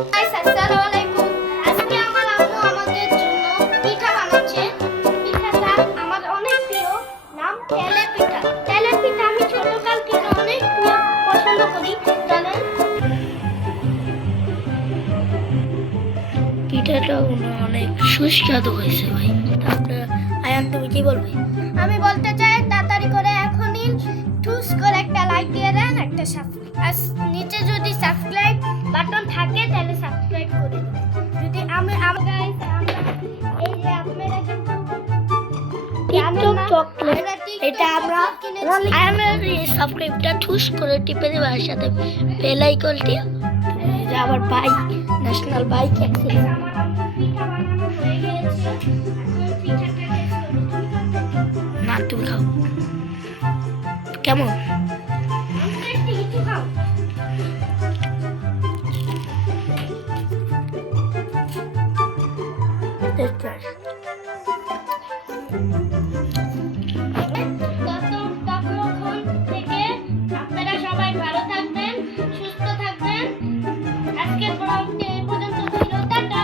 Guys আসসালামু আলাইকুম। আজকে আমার আম্মু আমাদের জন্য পিঠা বানাচ্ছে। পিঠাটা আমার অনেক প্রিয়, নাম তেলের পিঠা। তেলের পিঠা আমি ছোটকাল থেকে অনেক পছন্দ করি। জানেন পিঠাটা অনেক সুস্বাদু হয়েছে ভাই। আপনার আয়ান তুমি কি বলবে? আমি বলতে চাই তাড়াতাড়ি করে এখনই ঠুস করে একটা লাইক দিয়ে দেন, একটা আর নিচে যদি সাবস্ক্রাইব বাটন থাকে তাহলে সাবস্ক্রাইব করে দেবেন। যদি আমি গাইস এই যে আপনারা কিন্তু টিকটক চকলেট আমরা TikTok এটা আমরা কিনেছি। আয়ানের সাবস্ক্রাইবটা ঠুস করে টিপে দেবো, আর সাথে বেল আইকনটি যে আবার বাইক ন্যাশনাল বাইক অ্যাক্সিডেন্ট। আমার আম্মু পিঠা বানানো হয়ে গিয়েছে। এখন পিঠাটা টেস্ট করি। না তুমি খাও, কেমন? আমি একটু কিছু খাও। ততক্ষণ থেকে আপনারা সবাই ভালো থাকবেন, সুস্থ থাকবেন। আজকের ব্লগটি এই পর্যন্ত ছিল। টাটা।